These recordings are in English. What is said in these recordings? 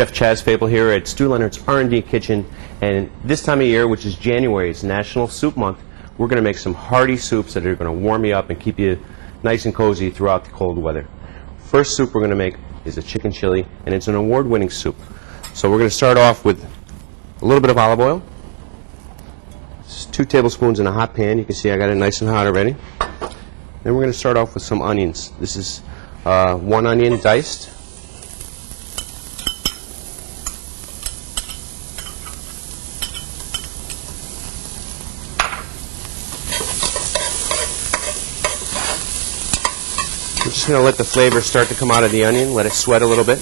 Chef Chaz Fable here at Leonard's R&D Kitchen, and this time of year, which is January, it's National Soup Month, we're going to make some hearty soups that are going to warm you up and keep you nice and cozy throughout the cold weather. First soup we're going to make is a chicken chili, and it's an award-winning soup. So we're going to start off with a little bit of olive oil. It's 2 tablespoons in a hot pan. You can see I got it nice and hot already. Then we're going to start off with some onions. This is 1 onion diced. We're just going to let the flavor start to come out of the onion, let it sweat a little bit.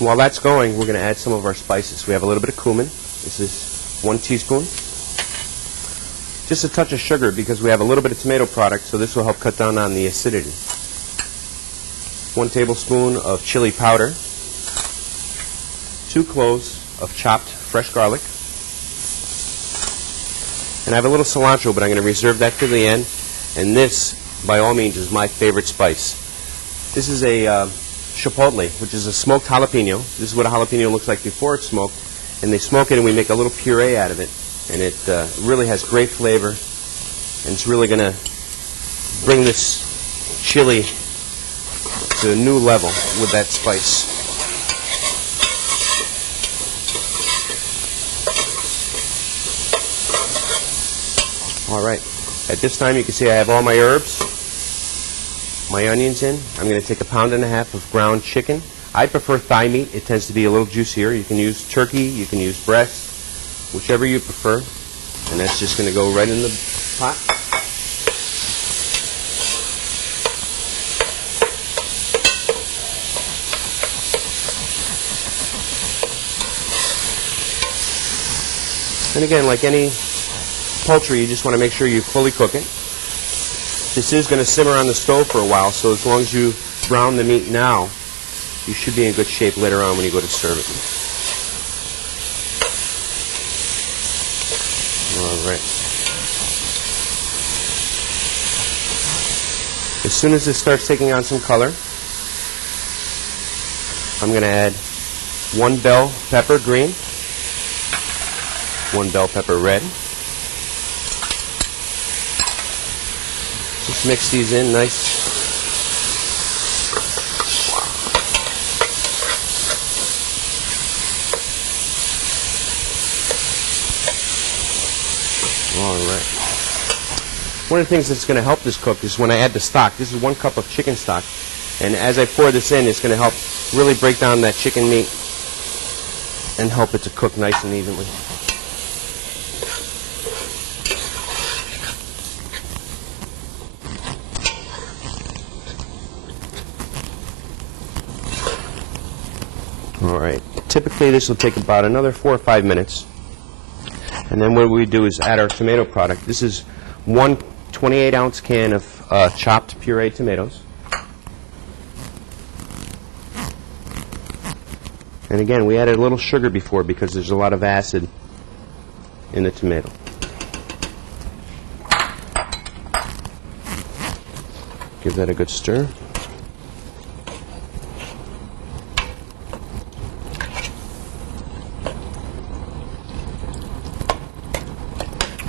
While that's going, we're going to add some of our spices. We have a little bit of cumin. This is 1 teaspoon. Just a touch of sugar because we have a little bit of tomato product, so this will help cut down on the acidity. 1 tablespoon of chili powder. 2 cloves of chopped fresh garlic. And I have a little cilantro, but I'm going to reserve that for the end. And this, by all means, is my favorite spice. This is a chipotle, which is a smoked jalapeno. This is what a jalapeno looks like before it's smoked. And they smoke it, and we make a little puree out of it. And it really has great flavor. And it's really going to bring this chili to a new level with that spice. All right, at this time you can see I have all my herbs, my onions in. I'm going to take 1.5 pounds of ground chicken. I prefer thigh meat. It tends to be a little juicier. You can use turkey, you can use breast, whichever you prefer. And that's just going to go right in the pot. And again, like any poultry, you just want to make sure you fully cook it. This is going to simmer on the stove for a while, so as long as you brown the meat now, you should be in good shape later on when you go to serve it. All right. As soon as this starts taking on some color, I'm going to add 1 bell pepper green, 1 bell pepper red. Just mix these in nice. All right. One of the things that's going to help this cook is when I add the stock. This is 1 cup of chicken stock. And as I pour this in, it's going to help really break down that chicken meat and help it to cook nice and evenly. All right. Typically, this will take about another 4 or 5 minutes. And then what we do is add our tomato product. This is 1 28-ounce can of chopped pureed tomatoes. And again, we added a little sugar before because there's a lot of acid in the tomato. Give that a good stir.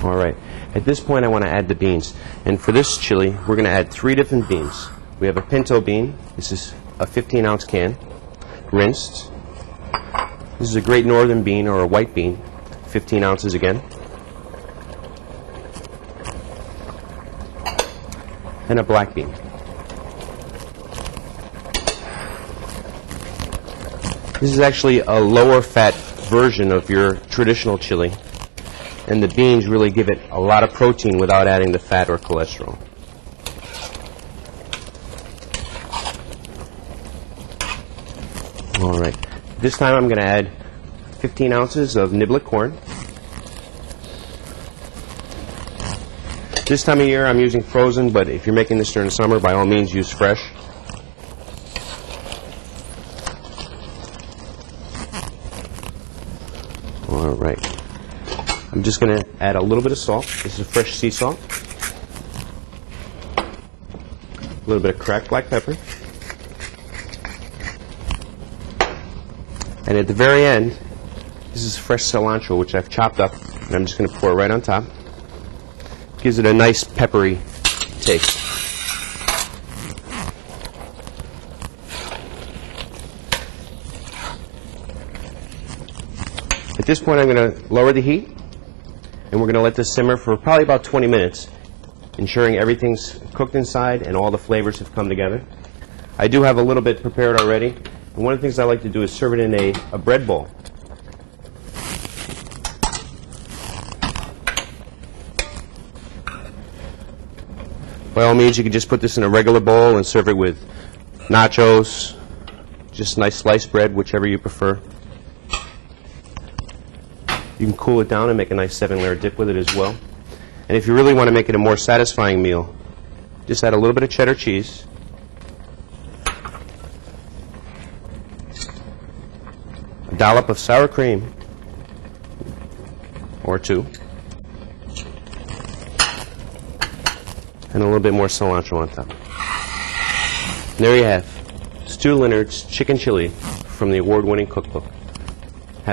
All right. At this point, I want to add the beans. And for this chili, we're going to add 3 different beans. We have a pinto bean. This is a 15-ounce can, rinsed. This is a Great Northern bean or a white bean, 15 ounces again. And a black bean. This is actually a lower fat version of your traditional chili. And the beans really give it a lot of protein without adding the fat or cholesterol. All right. This time I'm going to add 15 ounces of niblet corn. This time of year I'm using frozen, but if you're making this during the summer, by all means use fresh. All right. I'm just going to add a little bit of salt. This is fresh sea salt. A little bit of cracked black pepper. And at the very end, this is fresh cilantro, which I've chopped up, and I'm just going to pour it right on top. Gives it a nice peppery taste. At this point, I'm going to lower the heat, and we're going to let this simmer for probably about 20 minutes, ensuring everything's cooked inside and all the flavors have come together. I do have a little bit prepared already, and one of the things I like to do is serve it in a bread bowl. By all means, you can just put this in a regular bowl and serve it with nachos, just nice sliced bread, whichever you prefer. You can cool it down and make a nice 7-layer dip with it as well. And if you really want to make it a more satisfying meal, just add a little bit of cheddar cheese, a dollop of sour cream, or 2, and a little bit more cilantro on top. And there you have Stu Leonard's chicken chili from the award-winning cookbook.